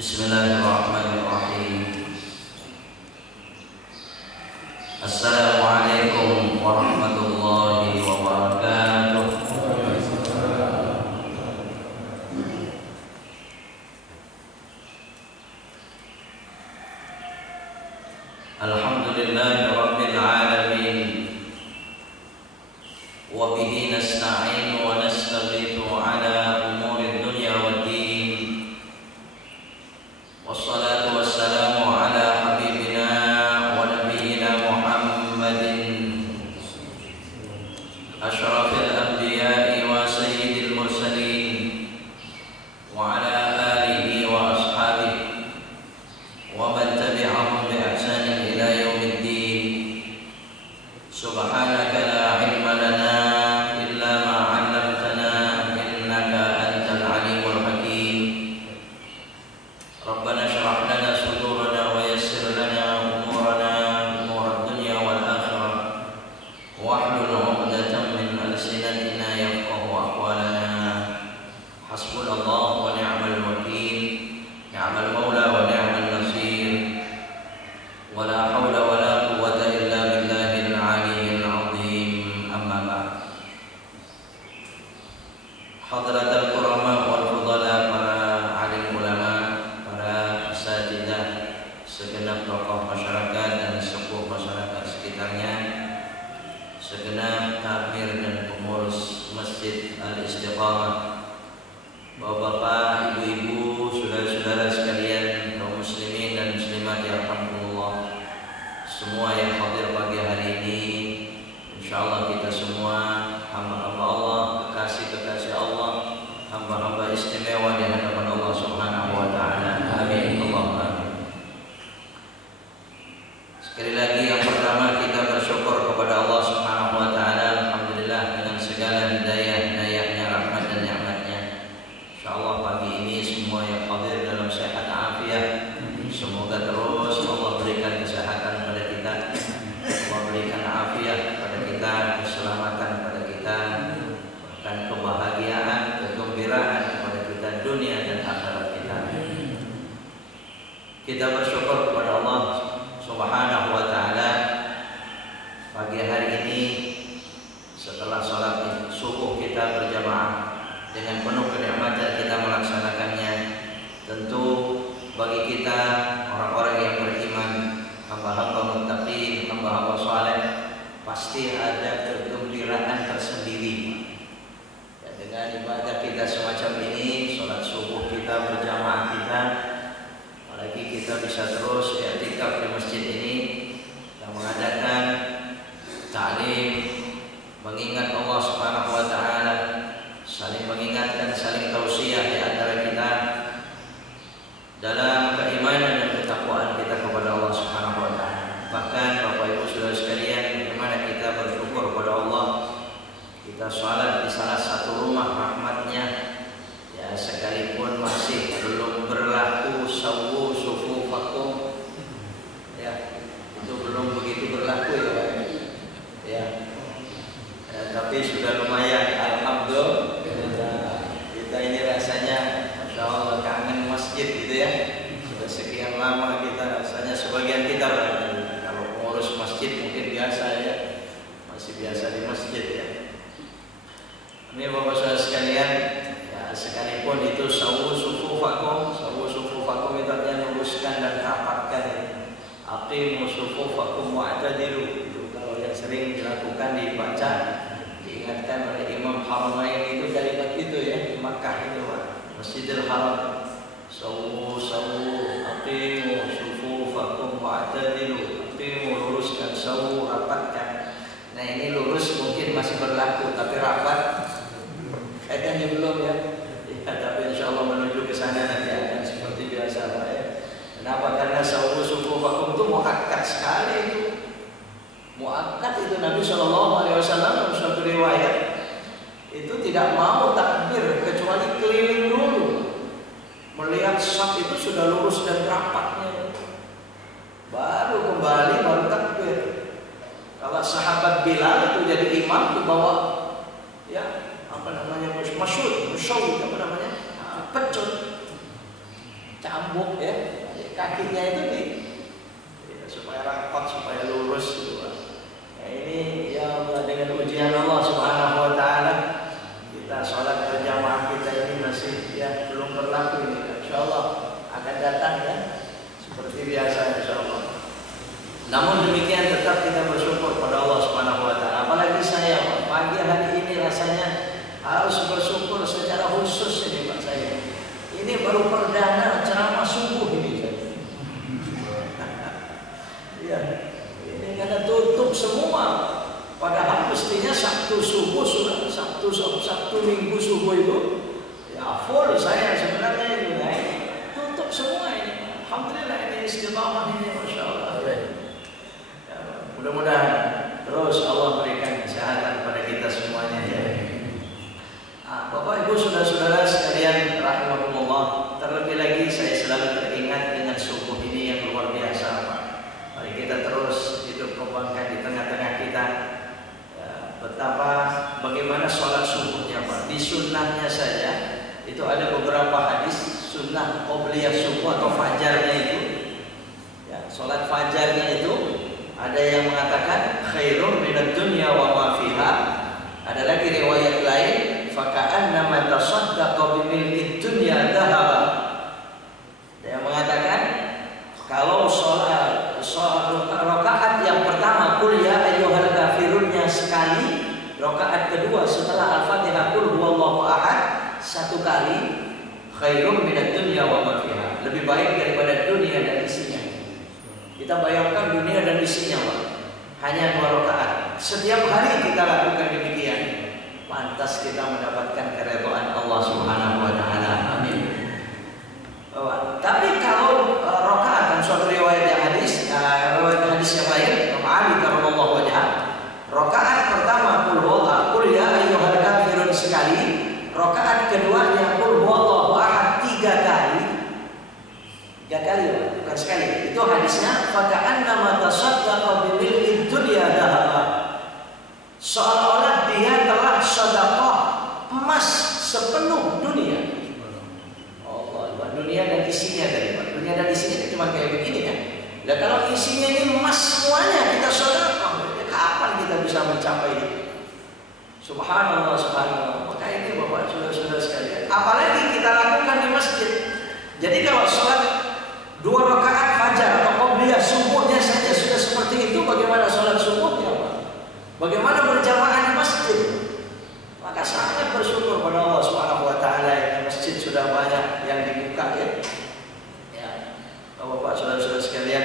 Bismillahirrahmanirrahim. Assalamualaikum warahmatullahi wabarakatuh. Alhamdulillahi rabbil alamin. Wa bihi nasta'in wa nastaghithu ala umuri dunya waddin. Wassalatu wassalamu ala habibina wa nabiyyina Muhammadin asyrafil anbiya'i wa sayyidil mursalin wa ala alihi wa ashabihi wa man tabi'ahum bi ihsanin ila yaumiddin. Subhanaka la ilma lana illa ma 'allamtana innaka antal alimul hakim. Rabbana shrah lana sudurana wa yassir lana umurana umurad dunya wal akhirah wahlul 'uqdatam min alsinatina yafqahu aqwalana. Hasbunallahu wa ni'mal wakeel, ni'mal maula wa ni'mal nasir, wa la haula wa la quwwata illa billahil 'aliyyil 'azim. Amma ba'd. Hadratul kurama wal fudala, para alim ulama, para asatidzah, segenap tokoh masyarakat dan sepuh masyarakat sekitarnya, segenap takmir dan pengurus Masjid Al-Istiqamah, bapak-bapak, ibu-ibu, saudara-saudara sekalian, kaum muslimin dan muslimat yang alhamdulillah, semua yang hadir pagi hari ini, insyaallah kita semua hamba-hamba Allah, kekasih-kekasih Allah, hamba-hamba istimewa di hadapan Allah Subhanahu wa taala. Amin Allahumma amin. Sekali lagi yang pertama kita bersyukur kepada Allah Subhanahu wa taala, alhamdulillah dengan segala hidayah-hidayahnya, rahmat dan nikmatnya. Insyaallah pagi ini semua yang hadir dalam sehat afiat, semoga terus Allah berikan kesehatan pada kita, Allah berikan afiat pada kita, keselamatan pada kita, bahkan kebahagiaan, kegembiraan kepada kita dunia dan akhirat kita. Kita bersyukur kepada Allah Subhanahu wa taala pagi hari ini setelah salat subuh kita berjamaah dengan penuh kenikmatan kita melaksanakannya. Tentu bagi kita orang-orang yang beriman, hamba-hamba muttaqin, hamba-hamba saleh, pasti ada kegembiraan tersendiri. Dan dengan ibadah kita semacam ini, salat subuh kita berjamaah kita, apalagi kita bisa terus i'tikaf di masjid ini, kita mengadakan ta'lim, mengingat Allah Subhanahu wa taala, saling mengingatkan, saling tausiah di antara kita dalam keimanan dan ketakwaan kita kepada Allah Subhanahu wa taala. Bahkan Bapak Ibu Saudara sekalian, bagaimana kita bersyukur kepada Allah, kita sholat di salah satu rumah rahmatnya, ya sekalipun masih belum berlaku sawu sufufakum, ya itu belum begitu berlaku ya Pak, ya. Tapi sudah lumayan, alhamdulillah. Kita ini rasanya Masya Allah kangen masjid gitu ya. Sudah sekian lama kita rasanya, sebagian kita berarti, kalau pengurus masjid mungkin biasa ya, masih biasa di masjid ya. Ini Bapak Saudara sekalian, ya sekalipun itu sawu sufufakum itu artinya luruskan dan rapatkan ya. Aqimu sufufakum wa'tadilu, itu kalau yang sering dilakukan dibaca, diingatkan oleh Imam Haramain itu kalimat itu ya, di Makkah itu Pak, Masjidil Haram. Sawu aqimu sufufakum wa'tadilu, aqimu luruskan, sawu rapatkan. Nah ini lurus mungkin masih berlaku, tapi rapat kayaknya belum ya. Ya tapi insya Allah menuju ke sana nanti akan seperti biasa Pak ya. Kenapa? Karena sawu sufufakum itu muakkad sekali itu. Muakkad itu Nabi SAW dalam suatu riwayat itu tidak mau takbir kecuali keliling dulu, melihat saf itu sudah lurus dan rapatnya, baru kembali baru takbir. Kalau sahabat Bilal itu jadi imam itu bawa ya apa namanya, masyud, apa namanya, pecut, cambuk kakinya itu supaya rapat, supaya lurus gitu. Nah, ini ya Allah, dengan ujian Allah Subhanahu wa taala kita sholat berjamaah kita ini masih ya belum berlaku ini. Insyaallah akan datang ya seperti biasa insyaallah. Namun demikian tetap kita bersyukur pada Allah Subhanahu wa taala. Apalagi saya pagi hari ini rasanya harus bersyukur secara khusus ini Pak saya. Ini baru perdana ceramah subuh ini. Ya, ini karena tutup semua. Padahal mestinya Sabtu subuh sudah Sabtu Minggu subuh itu ya full saya sebenarnya itu. Nah, ini tutup semua ini. Alhamdulillah ini istiqamah ini masya Allah. Ya, mudah-mudahan terus Allah berikan kesehatan pada kita semuanya ya. Bapak Ibu saudara-saudara sekalian rahimakumullah, terlebih lagi saya selalu teringat dengan subuh ini yang luar biasa Pak. Mari kita terus hidup kembangkan di tengah-tengah kita ya, betapa bagaimana sholat subuhnya Pak. Di sunnahnya saja itu ada beberapa hadis sunnah qobliyah subuh atau fajarnya itu ya, sholat fajarnya itu ada yang mengatakan khairum minad dunya wa ma fiha. Ada lagi riwayat lain faka'annama tasaddaqa bimilki dunya dhahaba. Ada yang mengatakan kalau sholat rakaat yang pertama qul ya ayyuhal kafirunnya sekali, rakaat kedua setelah Al-Fatihah qul huwallahu ahad satu kali, khairum minad dunya wa ma fiha, lebih baik daripada dunia dan isinya. Kita bayangkan dunia dan isinya Pak, hanya 2 rakaat. Setiap hari kita lakukan demikian, pantas kita mendapatkan keridhaan Allah Subhanahu wa taala. Amin. Tapi kalau rakaat dan suatu riwayat hadis yang lain, Ali karramallahu wajhah, rakaat pertama qul ya ayyuhal kafirun sekali, rakaat keduanya qul huwallahu ahad 3 kali. 3 kali bukan sekali. Itu hadisnya faka'annama tasaddaqa bimil'i dunya dhahaba. Seolah-olah dia telah sedekah emas sepenuh dunia. Allah, dunia dan isinya tadi Pak. Dunia dan isinya cuma kayak begini kan. Nah kalau isinya ini emas semuanya kita sedekah, kapan kita bisa mencapai itu? Subhanallah, subhanallah. Maka ini Bapak saudara-saudara sekalian, apalagi kita lakukan di masjid. Jadi kalau sholat 2 rakaat fajar atau qobliyah subuhnya saja sudah seperti itu, bagaimana sholat subuhnya Pak? Bagaimana berjamaah di masjid? Maka sangat bersyukur pada Allah Subhanahu wa taala yang masjid sudah banyak yang dibuka ya. Ya. Bapak saudara-saudara sekalian,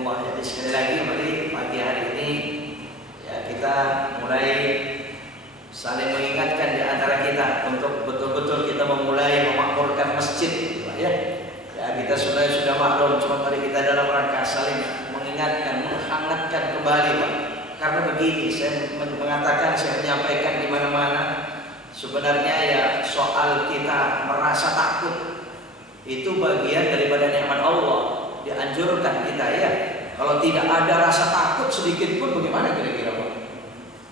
jadi sekali lagi mari pagi hari ini ya kita mulai saling mengingatkan di antara kita untuk betul-betul kita memulai memakmurkan masjid ya. Ya kita sudah maklum, cuma mari kita dalam rangka saling mengingatkan, menghangatkan kembali Pak. Karena begini, saya mengatakan, saya menyampaikan di mana-mana, sebenarnya ya soal kita merasa takut itu bagian daripada nikmat Allah. Dianjurkan kita ya, kalau tidak ada rasa takut sedikit pun bagaimana kira-kira Pak?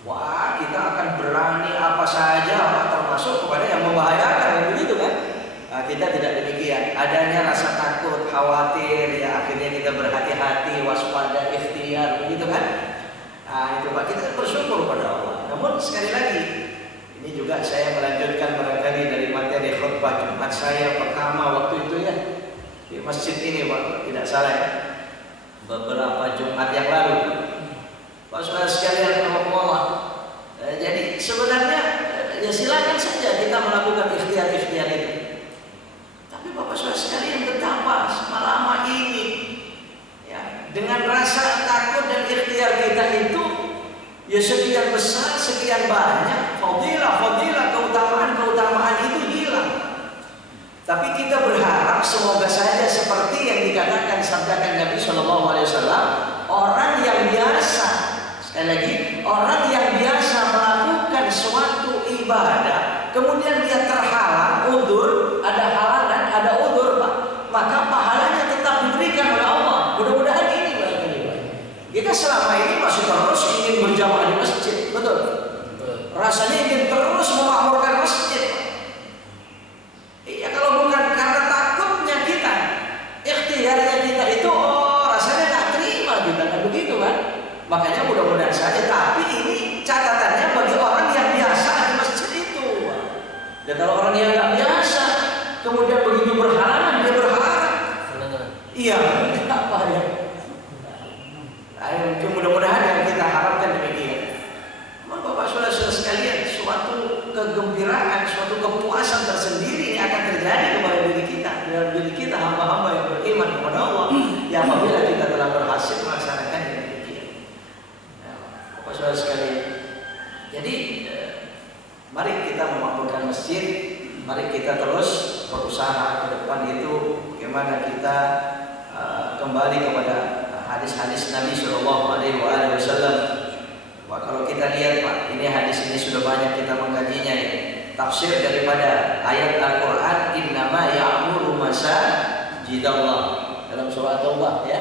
Wah, kita akan berani apa saja, termasuk kepada yang membahayakan, begitu kan? Nah, kita tidak demikian. Adanya rasa takut, khawatir, ya akhirnya kita berhati-hati, waspada, ikhtiar, begitu kan? Nah itu Pak, kita bersyukur pada Allah. Namun sekali lagi, ini juga saya melanjutkan barangkali dari materi khutbah Jumat saya pertama waktu itu ya di masjid ini Pak, tidak salah ya, beberapa Jumat yang lalu. Pak saudara sekalian, Allah. Jadi sebenarnya ya silakan saja kita melakukan ikhtiar-ikhtiar itu. Tapi Bapak saudara sekalian, betapa lama ini ya, dengan rasa takut dan ikhtiar kita itu ya sekian besar, sekian banyak fadilah, keutamaan itu hilang. Tapi kita berharap semoga saja seperti yang dikatakan sabdakan Nabi SAW, orang yang biasa, sekali lagi, orang yang biasa melakukan suatu ibadah, kemudian dia terhalang, udzur, ada halangan, ada udzur Pak, maka pahalanya tetap diberikan oleh Allah. Mudah-mudahan ini kita selama ini masih terus ingin berjamaah di masjid, betul? Rasanya ingin terus memakmurkan masjid. Iya, kalau bukan karena takutnya kita, ikhtiarnya kita itu Iya, apa ya? Mudah-mudahan yang kita harapkan demikian. Bapak saudara sekalian, suatu kegembiraan, suatu kepuasan tersendiri ini akan terjadi kepada diri kita, dalam diri kita hamba-hamba yang beriman kepada Allah. Ya apabila kita telah berhasil melaksanakan yang demikian. Bapak saudara sekalian, jadi mari kita memakmurkan masjid, mari kita terus berusaha ke depan itu bagaimana kita kembali kepada hadis-hadis Nabi Shallallahu Alaihi Wasallam. Wah, kalau kita lihat Pak, ini hadis ini sudah banyak kita mengkajinya ya. Tafsir daripada ayat Al-Quran, innama ya'muru masajidallah, dalam surah Taubah ya.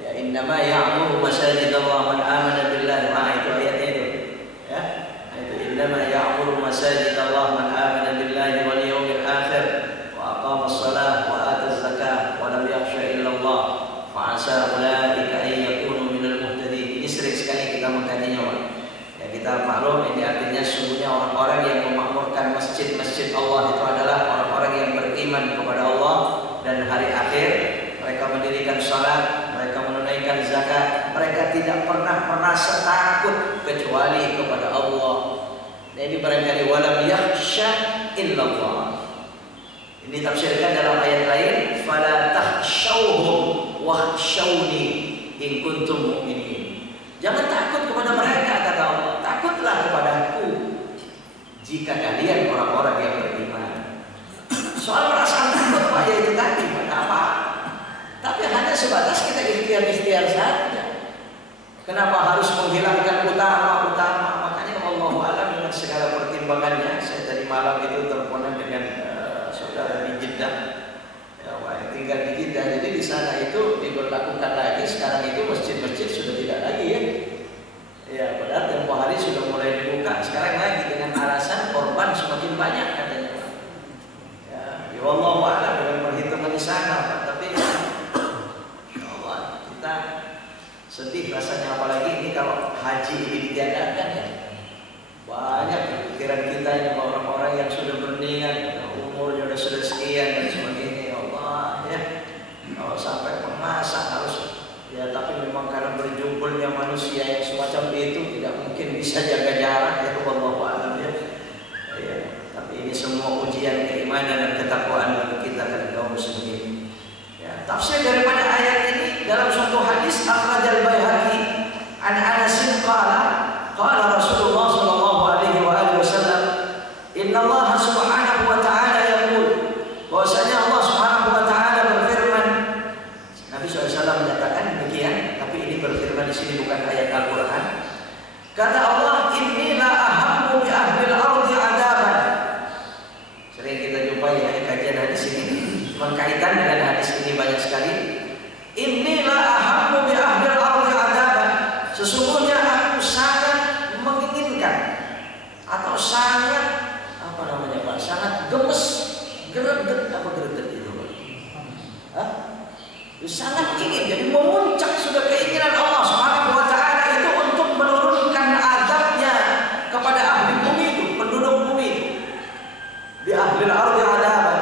Ya, innama ya'muru masajidallah man amana billahi. Itu ayatnya itu. Ya. Itu innama ya'muru masajidallah man amana billahi wal yawmil akhir wa aqama as-salah wa ata az-zakah wa lam yakhsha illa Allah fa asa ulaika ay yakunu minal muhtadin. Ini sering sekali kita mengkajinya Pak. Ya, kita maklum ini artinya sesungguhnya orang-orang yang memakmurkan masjid-masjid Allah itu adalah orang-orang yang beriman kepada Allah dan hari akhir. Mereka mendirikan salat, mereka menunaikan zakat, mereka tidak pernah merasa takut kecuali kepada Allah. Jadi barangkali walam yakhsha illallah. Ini tafsirkan dalam ayat lain, fala takhshawhum wakhshawni in kuntum mu'minin. Jangan takut kepada mereka, kata Allah. Takutlah kepadaku jika kalian orang-orang yang beriman. Soal perasaan takut Pak, ya itu tadi, apa? Tapi hanya sebatas kita ikhtiar-ikhtiar saja. Kenapa harus menghilangkan utama-utama? Makanya Allah alam dengan segala pertimbangannya. Saya tadi malam itu teleponan dengan saudara di Jeddah, ya, yang tinggal di Jeddah. Jadi di sana itu diberlakukan lagi. Sekarang itu masjid-masjid sudah tidak lagi ya. Ya, padahal tempoh hari sudah mulai dibuka. Sekarang lagi dengan alasan korban semakin banyak katanya. Ya, ya Allah alam dengan perhitungan di sana Pak. Tapi kita sedih rasanya, apalagi ini kalau haji ini ditiadakan ya. Banyak pikiran kita ini orang-orang yang sudah berniat, umurnya sudah sekian dan sebagainya. Ya Allah ya, kalau sampai memasak harus ya, tapi memang karena berjumulnya manusia yang semacam itu tidak mungkin bisa jaga jarak ya, Allah alam ya. Ya, tapi ini semua ujian keimanan dan ketakwaan bagi kita dan kaum muslimin. Ya, tafsir daripada ayat ini dalam suatu hadis akhrajal Baihaqi an Anas qala Rasulullah sallallahu alaihi wasallam innallaha subhanahu wa ta'ala yaqul, bahwasanya Allah subhanahu wa ta'ala berfirman. Nabi SAW menyatakan demikian, tapi ini berfirman di sini bukan ayat Al-Quran. Kata Allah, inni la ahabbu bi ahlil ardi adaban. Sering kita jumpai ya kajian hadis ini, berkaitan dengan hadis ini banyak sekali. Inni la ahabbu bi ahlil ardi adaban. Sesungguhnya aku sangat menginginkan atau sangat sangat gemes, greget itu Pak. Sangat ingin, jadi memuncak sudah keinginan Allah Subhanahu wa ta'ala itu untuk menurunkan azabnya kepada ahli bumi itu, penduduk bumi itu. Bi ahlil ardi adaban.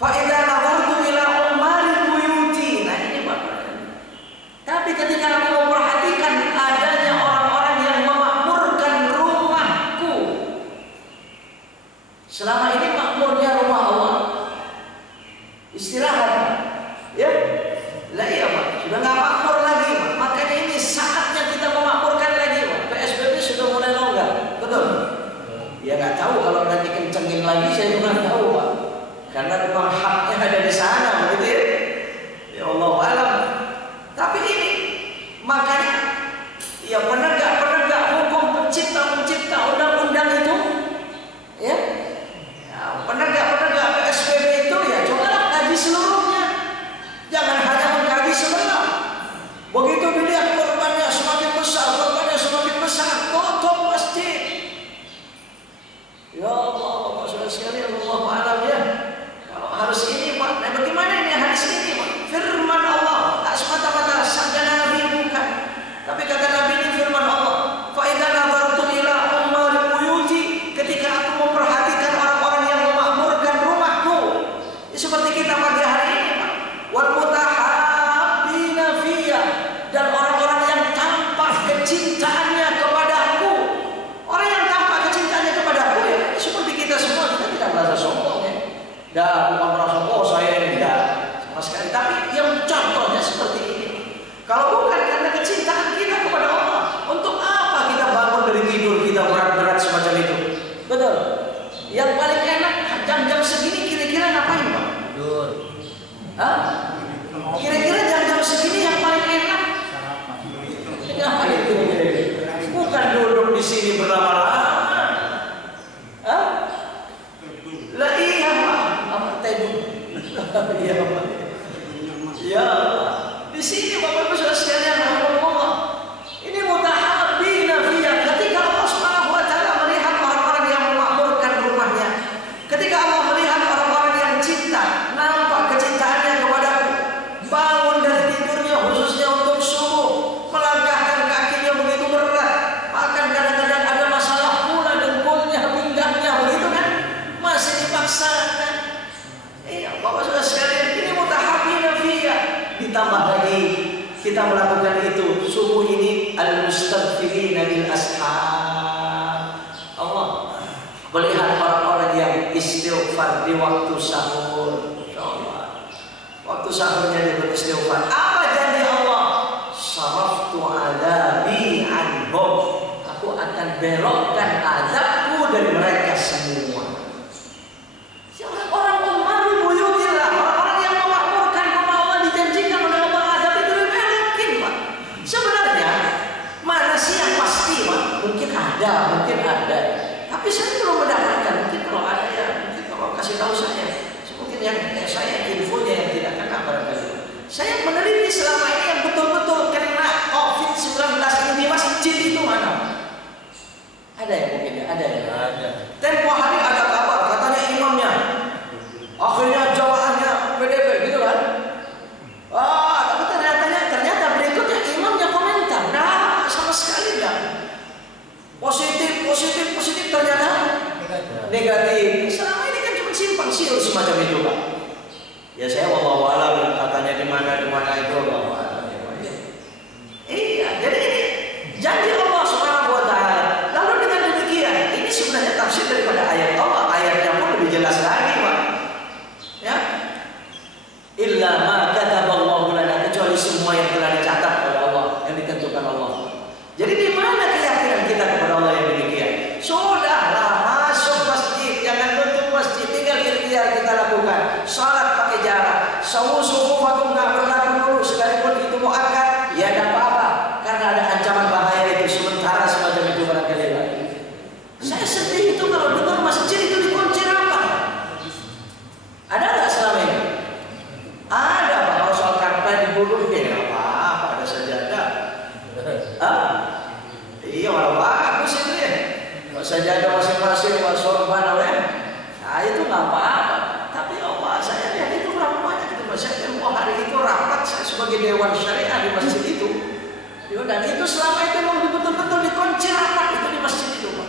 Fa idza nazartu ila ummaril buyuti. Nah ini Pak. Tapi ketika aku memperhatikan adanya orang-orang yang memakmurkan rumahku, selama ini makmurnya rumah Allah, istirahat ya, lah iya Pak, sudah nggak makmur lagi Pak. Makanya ini saatnya kita memakmurkan lagi Pak. PSBB sudah mulai longgar, betul? Ya nggak tahu kalau nanti kencengin lagi, saya juga nggak tahu Pak, karena memang haknya ada di sana begitu ya. Ya Allah alam. Tapi ini makanya ya penegak hukum, pencipta undang-undang itu ya, penegak PSBB itu ya cobalah kaji seluruhnya, jangan hanya mengkaji sebelah. Begitu dilihat korbannya semakin besar, tutup masjid. Ya Allah, Bapak saudara sekalian, Allah alam ya. Kalau harus bukan merasa oh saya ini enggak sama sekali. Tapi yang contohnya seperti ini. Kalau bukan karena kecintaan kita kepada Allah, untuk apa kita bangun dari tidur kita berat-berat semacam itu? Betul. Yang paling enak jam-jam segini kira-kira ngapain Pak? Tidur. Hah? Kira-kira jam-jam segini yang paling enak ngapain itu? Bukan duduk di sini berlama-lama. Hah? Lah iya Pak, apa tebu? Iya Pak. Ya, di sini Bapak Ibu Saudara sekalian, rahimahullah. Ini mutahabbina fiyya. Ketika Allah Subhanahu wa taala melihat orang-orang yang memakmurkan rumahnya, ketika Allah melihat orang-orang yang cinta, nampak kecintaannya kepadaku, bangun dari tidurnya khususnya untuk subuh, melangkahkan kakinya begitu berat, bahkan kadang-kadang ada masalah pula dengkulnya, pinggangnya begitu kan, masih dipaksakan. Iya, Bapak Saudara sekalian, ini mutahabbina fiyya. Ditambah lagi kita melakukan itu subuh ini al-mustaghfirina bil ashar. Allah melihat orang-orang yang istighfar di waktu sahur. Insyaallah waktu sahurnya dia beristighfar. Apa janji Allah? Saraftu adabi anhum. Aku akan belokkan azabku dari mereka semua. Orang umaru buyutillah, orang-orang yang memakmurkan rumah Allah dijanjikan oleh Allah azab itu dibelokin Pak. Sebenarnya mana sih yang pasti Pak? Mungkin ada. Tapi saya belum mendapatkan. Mungkin kalau ada ya, mungkin kalau kasih tahu saya. Mungkin yang saya infonya yang tidak kena barangkali. Saya meneliti selama ini yang betul-betul kena COVID-19 ini di masjid itu mana? Ada ya mungkin ya? Ada ya? Ada. Tempo hari ada kabar katanya imamnya akhirnya jawabannya PDP gitu kan? Tapi ternyata berikutnya imamnya komentar, nah sama sekali enggak. Positif ternyata negatif. Selama ini kan cuma simpang siur semacam itu Pak. Ya saya wallahu a'lam katanya di mana itu wallahu a'lam. Iya, jadi ini janji Allah Subhanahu wa taala. Lalu dengan demikian, ini sebenarnya tafsir daripada ayat Allah. Ayatnya pun lebih jelas lagi, Pak. Ya. Illa ma kataballahu lana, kecuali semua yang telah dicatat oleh Allah, yang ditentukan Allah. Jadi di mana keyakinan kita kepada Allah yang demikian? Sudahlah masuk masjid, jangan tutup masjid, tinggal ikhtiar kita lakukan. Salat pakai jarak, subuh nggak berlaku dulu, sekalipun itu muakkad, ya tidak apa-apa, karena ada ancaman bahaya itu sementara semacam itu barangkali Pak. Saya sedih itu kalau dengar masjid itu dikunci rapat. Ada nggak selama ini? Ada Pak, kalau soal karpet digulung ya nggak apa-apa, ada sajadah. Iya malah bagus itu ya. Kalau sajadah masing-masing sorban ya. Nah itu nggak apa-apa. Tapi Allah saya lihat itu berapa banyak itu Mas. Saya tempoh hari itu rapat saya sebagai dewan syariah di masjid itu. Dan itu selama itu memang betul-betul dikunci rapat itu di masjid itu Pak.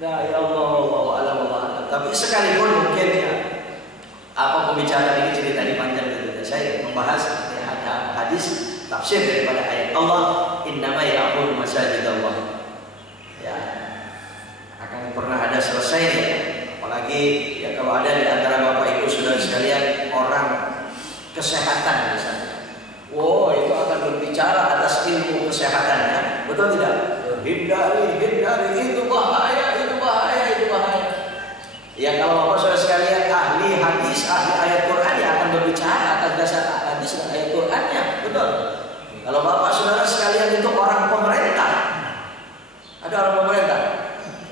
Nah ya Allah. Tapi sekalipun mungkin ya apa pembicaraan ini cerita di panjang gitu. Saya membahas ya, ada hadis tafsir daripada ayat Allah innama ya'muru masajidallah. Ya akan pernah ada selesai ya. Apalagi ya kalau ada di antara Bapak Ibu Saudara sekalian orang kesehatan misalnya. Oh itu akan berbicara atas ilmu kesehatannya, betul tidak? Hindari itu bahaya. Ya kalau Bapak Saudara sekalian ahli hadis, ahli ayat Quran ya akan berbicara atas dasar hadis dan ayat Qurannya, betul. Kalau Bapak Saudara sekalian itu orang pemerintah, ada orang pemerintah,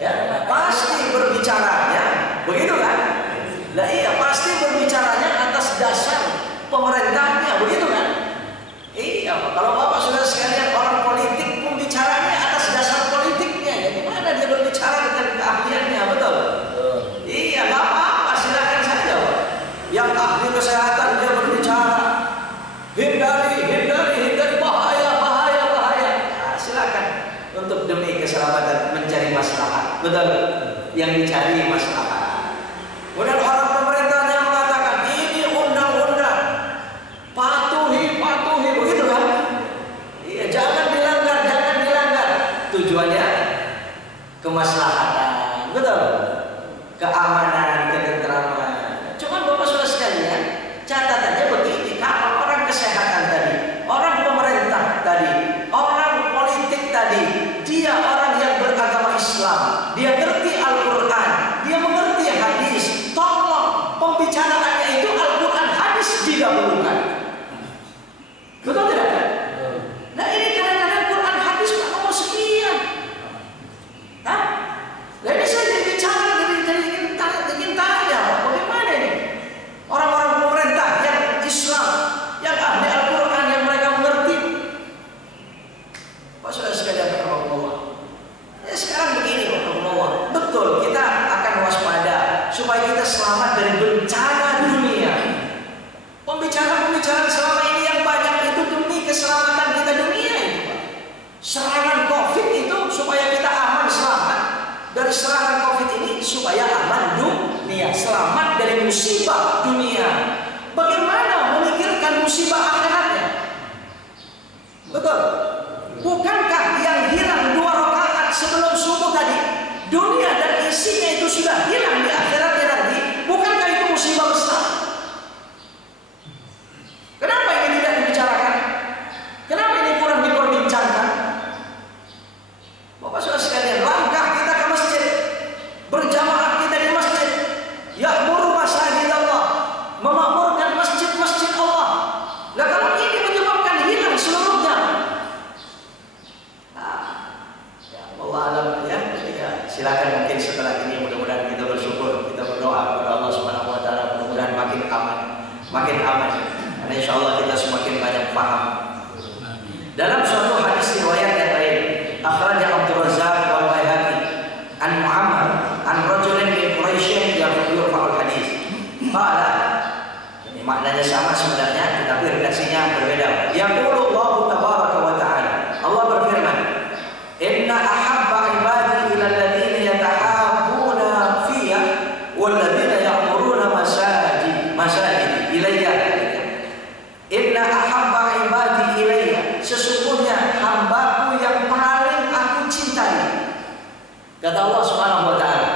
ya pasti berbicaranya, begitu kan? Lah iya pasti berbicaranya atas dasar pemerintahnya, begitu kan? Iya, kalau Bapak Saudara sekalian orang politik pun bicaranya atas dasar politiknya, jadi mana dia berbicara dengan keahliannya, betul? Iya, nggak apa-apa, silakan saja Pak. Yang ahli kesehatan dia berbicara hindari bahaya. Nah, silakan untuk demi keselamatan mencari maslahat, betul? Yang dicari maslahat. Kemudian orang pemerintahnya mengatakan ini undang-undang, patuhi, begitu kan? Iya, jangan dilanggar. Tujuannya kemaslahatan, betul? Keamanan, ketentraman. pembicaraannya itu Al-Quran hadis didahulukan. Betul tidak? Nah ini kadang-kadang Quran hadis Pak nomor sekian. Hah? Nah ini saya bicara ingin tanya, bagaimana ini? Orang-orang pemerintah yang Islam, yang ahli Al-Quran, yang mereka mengerti. Pak saudara sekalian, Allah. Ya sekarang begini, Allah. Betul, kita akan waspada supaya kita selamat dari bencana dunia. Pembicaraan selama ini yang banyak itu demi keselamatan kita dunia itu, Pak. Serangan COVID itu supaya kita aman selamat dari serangan COVID ini, supaya aman dunia, selamat dari musibah dunia. Bagaimana memikirkan musibah akhiratnya? Betul. Bukankah yang hilang 2 rakaat sebelum subuh tadi, dunia dan isinya itu sudah hilang di akhiratnya nanti? Bukankah itu musibah besar? Kenapa ini tidak dibicarakan? Kenapa ini kurang diperbincangkan? Bapak saudara sekalian, langkah kita ke masjid, berjamaah kita di masjid, ya'muru masajid Allah, memakmurkan masjid-masjid Allah. Nah kalau ini menyebabkan hilang seluruhnya, ya Allah alam ya. Silakan mungkin setelah ini mudah-mudahan kita bersyukur, kita berdoa kepada Allah Subhanahu Wa Taala, mudah-mudahan makin aman, makin aman. Karena insya Allah kita semakin banyak paham. Dalam suatu hadis riwayat yang lain, akhrajah Abdul Razzaq wal Baihaqi an Muhammad an rajulin min Quraisy yang yurfa'ul hadis. Qala, ini maknanya sama sebenarnya, tetapi redaksinya berbeda. Yaqulu Allah tabaraka wa ta'ala. Allah berfirman, "Inna ahabba ibadi ila alladziina yatahabbuna fiyya wal ladziina ya'muruna masajid ilayya." Inna ahabba ibadi ilayya, sesungguhnya hambaku yang paling aku cintai. Kata Allah Subhanahu wa Ta'ala.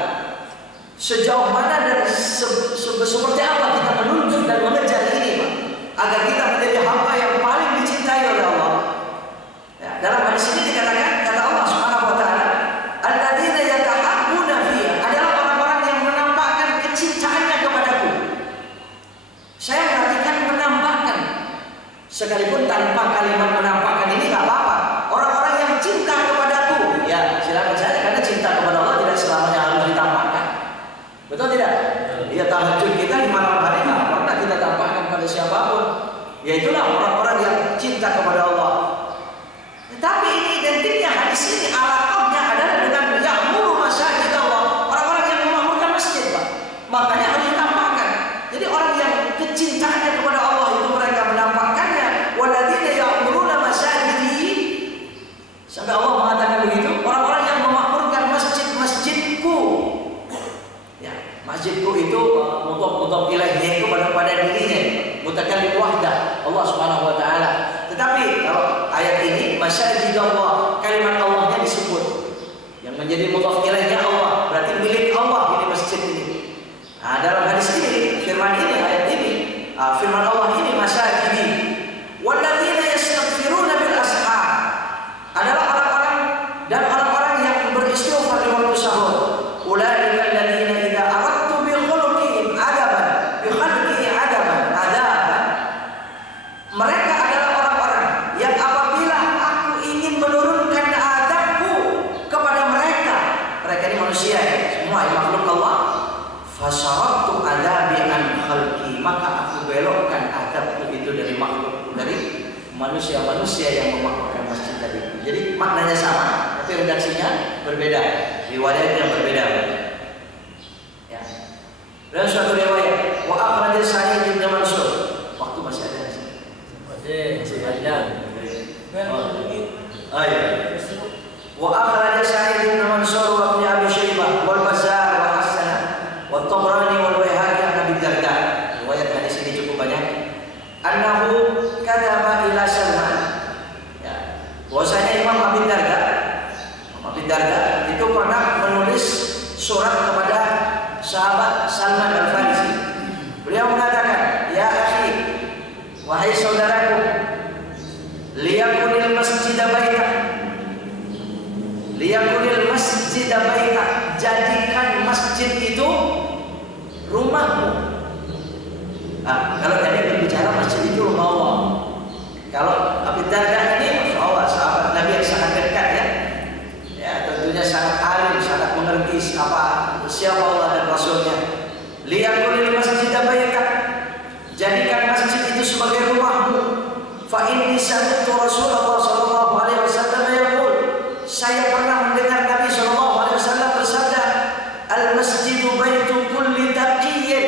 Sejauh mana dan seperti apa kita menuntut dan mengejar ini, Pak, agar kita menjadi hamba yang paling dicintai oleh Allah. Ya, dalam hadis ini dikatakan, kata Allah Subhanahu wa Ta'ala, alladzina yatahabbuna fiyya, adalah orang-orang yang menampakkan kecintaannya kepadaku. Saya perhatikan menampakkan. Sekalipun tanpa kalimat menampakkan ini nggak apa-apa. Orang-orang yang cinta kepadaku, ya silakan saja, karena cinta kepada Allah tidak selamanya harus ditampakkan. Betul tidak? Ya tahajud kita di malam hari nggak pernah kita tampakkan pada siapapun. Ya itulah orang-orang yang cinta kepada Allah. Tetapi ini identiknya hadis ini alaqabnya adalah dengan ya'muru masajid Allah. Orang-orang yang memakmurkan masjid, Pak. Makanya harus ditampakkan. Jadi orang yang kecintaannya kepada Allah itu mereka menampakkannya. Walladzina ya'muruna masajidi, sampai Allah mengatakan begitu, orang-orang yang memakmurkan masjid-masjidku. Ya, masjidku itu mudhaf ilaihnya itu pada dirinya, mutakallim wahdah, Allah Subhanahu wa Ta'ala. Tetapi kalau ayat ini masajid Allah, kalimat Allahnya disebut, yang menjadi mudhaf ilaihnya Allah, berarti milik Allah ini masjid ini. Nah, dalam hadis ini, firman ini, ayat ini, firman Allah ini masajidi. Walladzina yastaghfiruna bil ashar, adalah orang-orang dan orang-orang yang beristighfar di waktu sahur. Ulaika alladzina idza aradtu bi khuluqihim adaban, mereka adalah orang-orang yang apabila aku ingin menurunkan adabku kepada mereka ini manusia ya, semua makhluk Allah, fasarattu adabi an khalqi, maka aku belokkan adabku itu dari makhluk, dari manusia-manusia yang memakmurkan masjid tadi. Jadi maknanya sama, tapi redaksinya berbeda, riwayat yang berbeda. Ya. Dan suatu riwayat, wa akhraj Sa'id bin Mansur, waktu masih ada sih. Masih ada. Oh iya. Wa akhraj Sa'id bin Mansur wa Ibnu Abi Syaibah wal Bazzar wa Hasan wa Tabrani wal Baihaqi an Abi Darda. Riwayat hadis ini cukup banyak. Annahu kataba ila Salman. Ya. Bahwasanya Imam Abi Darda itu pernah menulis surat kepada sahabat Salman Al-Farisi. Beliau mengatakan, "Ya akhi, wahai saudaraku, liyakunil masjid baitak. Liyakunil masjid baitak, jadikan masjid itu rumahmu. Nah, kalau tadi berbicara masjid itu rumah Allah. Kalau Abu Darda ini, masya Allah, sahabat Nabi yang sangat dekat ya. Ya, tentunya sangat alim, sangat mengerti siapa Allah dan Rasulnya. Liyakulil masjid baitak, jadikan masjid itu sebagai rumahmu. Fa inni sami'tu Rasulullah sallallahu alaihi wasallam yaqul, saya pernah mendengar Nabi sallallahu alaihi wasallam bersabda, al masjidu baitu kulli taqiyyin,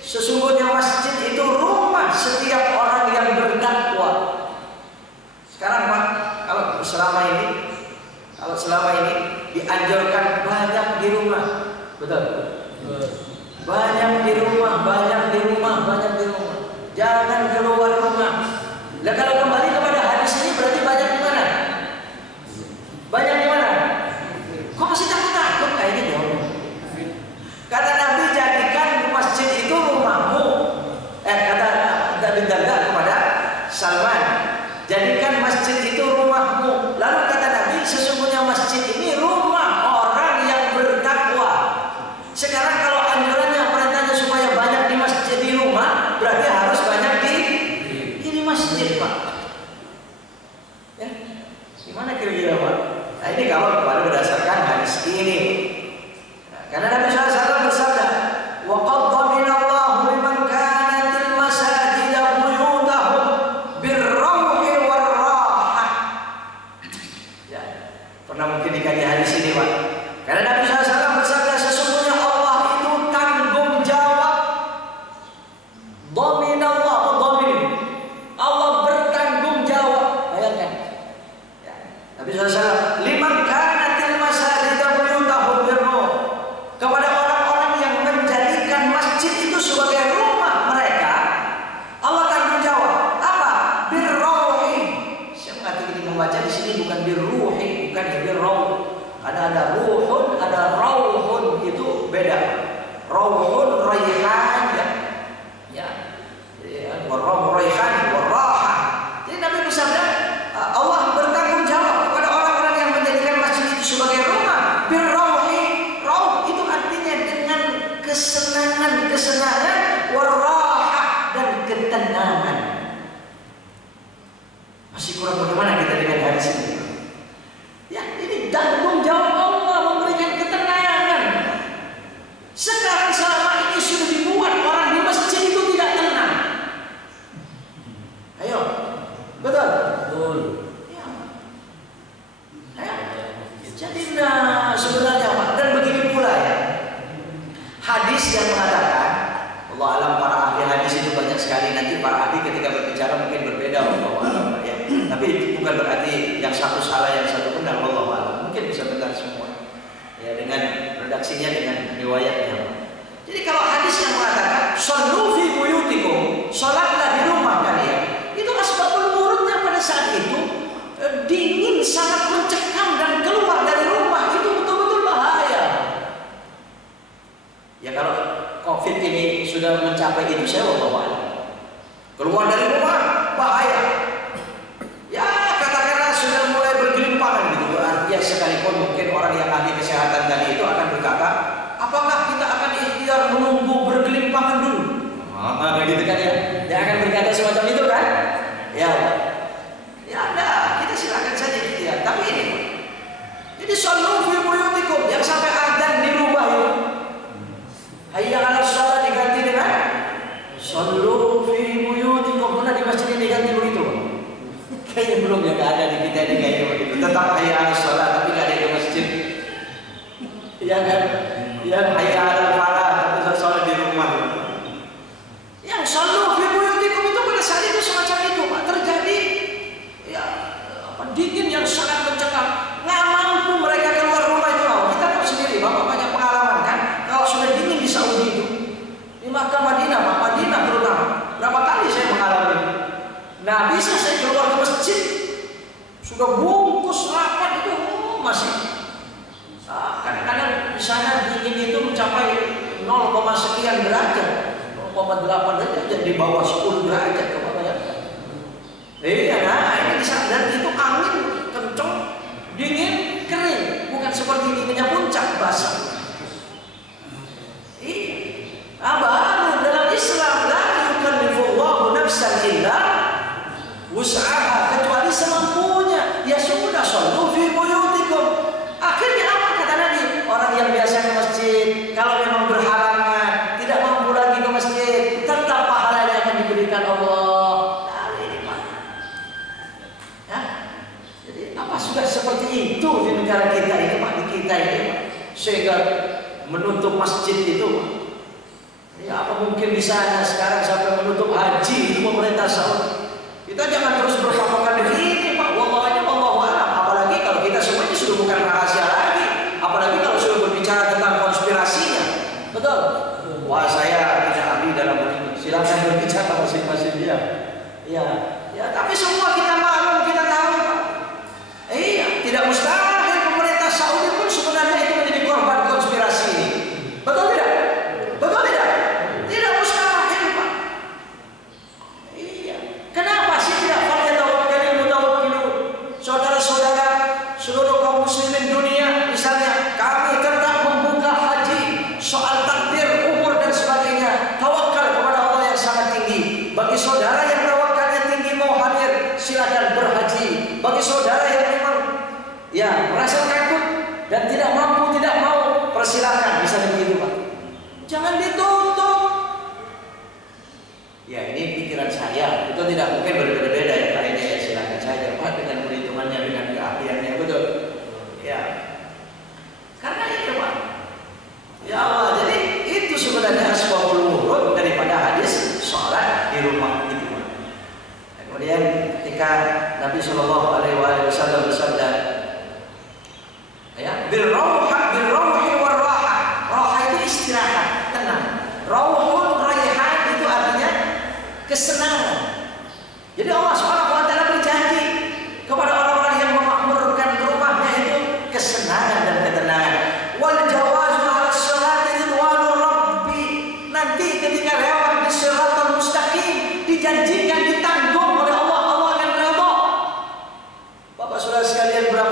sesungguhnya masjid itu rumah setiap orang yang bertakwa. Sekarang Pak, kalau selama ini dianjurkan banyak di rumah, betul? Banyak di rumah. Jangan keluar rumah. Nah, kalau kembali kepada hadis ini berarti banyak di mana? Banyak di mana? Kok masih takut kayaknya dong? Kata Nabi, jadikan masjid itu rumahmu. Kata Nabi Darda kepada Salman, jadikan masjid itu rumahmu. Lalu kata Nabi, sesungguhnya masjid ini rumah orang yang bertakwa. Sekarang kalau anjurannya, perintahnya supaya banyak di masjid di rumah, berarti harus banyak di masjid, Pak. Ya, gimana kira-kira, Pak? Nah, ini kalau berdasarkan hadis ini. Nah, karena Nabi SAW bersabda, wa qad dhamina Allahu liman kanatil masajid buyutahum birrawhi warrahah. Ya, pernah mungkin dikaji hadis ini, Pak. Karena Nabi SAW bersabda, sesungguhnya Allah itu tanggung jawab. Dhamina Allah, Allah bertanggung jawab. Bayangkan ya. Nabi SAW, liman kanatil masajid buyutahum birrawh, kepada orang-orang yang menjadikan masjid itu sebagai rumah mereka, Allah tanggung jawab. Apa? Birrawhi. Saya mengatakan membaca di sini bukan birruhi, bukan birrawh. Ada ruhun, ada rauhun, itu beda. Rauhun raihan ya. Warrauh raihan warrahah. Jadi Nabi bersabda, Allah bertanggung jawab kepada orang-orang yang menjadikan masjid itu sebagai rumah. Birrauhi, rauh itu artinya dengan kesenangan, warrahah, dan ketenangan. Masih kurang bagaimana kita dengan hadis ini? Ya, ini tanggung jawab Allah memberikan ketenangan. Sekarang selama ini sudah dibuat orang di masjid itu tidak tenang. Ayo, betul? Betul. Ya. Jadi sebenarnya Pak, dan begini pula ya. Hadis yang mengatakan, Allah alam, para ahli hadis itu banyak sekali. Nanti para ahli ketika berbicara mungkin berbeda, Allah alam ya. Tapi itu bukan berarti yang satu salah, yang satu benar, Allah alam. Mungkin bisa benar semua. Ya, dengan redaksinya, dengan riwayatnya. Jadi kalau hadis yang mengatakan shallu fi buyutikum, salatlah di rumah kalian, itu asbabul wurudnya pada saat itu dingin, sangat mencekam, dan keluar dari rumah itu betul-betul bahaya. Ya, kalau Covid ini sudah mencapai itu, saya Allah, keluar dari rumah bahaya. Ya, katakanlah sudah mulai bergelimpangan gitu. Ya, sekalipun mungkin orang yang ahli kesehatan tadi itu akan berkata, apakah kita akan ikhtiar menunggu bergelimpangan dulu? Gitu kan ya? Dia akan berkata semacam itu kan? Ya, enggak, kita silakan saja ikhtiar. Tapi ini, jadi shallu fi buyutikum, yang sampai adzan dirubah itu. Hayya 'alas shalah diganti dengan shallu fi buyutikum. Pernah di masjid ini diganti begitu? Kayaknya belum, ya, nggak ada di kita ini kayaknya begitu. Tetap hayya 'alas shalah, tapi nggak ada di masjid. Ya kan? Ya, hayya 'alal falah, tapi sholat di rumah. Yang shallu fi buyutikum itu pada saat itu semacam itu, Pak, terjadi ya dingin yang sangat mencekam. Nggak mampu mereka keluar rumah itu. Kita tahu sendiri, Bapak banyak pengalaman kan? Kalau sudah dingin di Saudi itu, di Makkah, Madinah, Madinah terutama, berapa kali saya mengalami. Nah, bisa saya keluar ke masjid, sudah bungkus rapat itu masih. Kadang-kadang di sana dingin itu mencapai 0, sekian derajat, 0,8 derajat, di bawah 10 derajat, coba bayangkan. Iya, nah ini di sana, dan itu angin kencang, dingin, kering, bukan seperti dinginnya puncak basah. Iya, baru dalam Islam la wus'aha, kecuali semampunya. Ya sudah, shollu fi buyutikum. Akhirnya apa kata Nabi? Orang yang biasa ke masjid, kalau memang berhalangan, tidak mampu lagi ke masjid, tetap pahalanya akan diberikan Allah. Nah, ini Pak. Ya? Jadi apa sudah seperti itu di negara kita ini Pak, di kita ini Pak, sehingga menutup masjid itu Pak. Ya apa mungkin di sana sekarang sampai menutup haji itu pemerintah Saudi. Kita jangan terus berpatokan begini Pak. Wallahu a'lam. Apalagi kalau kita semua ini sudah bukan rahasia lagi. Apalagi kalau sudah berbicara tentang konspirasinya. Betul? Wah, saya tidak ahli dalam hal ini. Silakan berbicara masing-masing dia. Ya, ya. Tapi semua kita maklum, kita tahu Pak. Iya, tidak mustahil pemerintah Saudi pun sebenarnya itu menjadi korban konspirasi ini. Betul tidak? Betul tidak? Tidak mustahil Pak. Iya. Kenapa sih tidak falyatawakkalul mutawakkilun? Saudara-saudara, seluruh kaum muslimin dunia, misalnya kami tentang membuka haji, soal takdir, umur dan sebagainya, tawakal kepada Allah yang sangat tinggi. Bagi saudara yang tawakalnya tinggi mau hadir, silakan berhaji. Bagi saudara yang memang ya merasa takut dan tidak mampu, tidak mau, persilakan, bisa begitu Pak. Jangan ditutup. Ya ini pikiran saya, itu tidak mungkin berbeda-beda ya lainnya ya, silakan saja Pak dengan perhitungannya, dengan keahliannya, betul. Ya, karena itu Pak. Ya Allah, jadi itu sebenarnya asbabul wurud daripada hadis sholat di rumah itu Pak. Kemudian ketika Nabi Shallallahu Alaihi Wasallam bersabda, ya, birrauhi warraha. Raha itu istirahat, tenang. Rauhun raihan itu artinya kesenangan. Jadi Allah Subhanahu wa taala berjanji kepada orang-orang yang memakmurkan rumahnya itu kesenangan dan ketenangan. Wal jawazu 'ala sirati ridwanur rabbi. Nanti ketika lewat di siratal mustaqim dijanjikan ditanggung oleh Allah, Allah akan redha. Bapak Saudara sekalian, berapa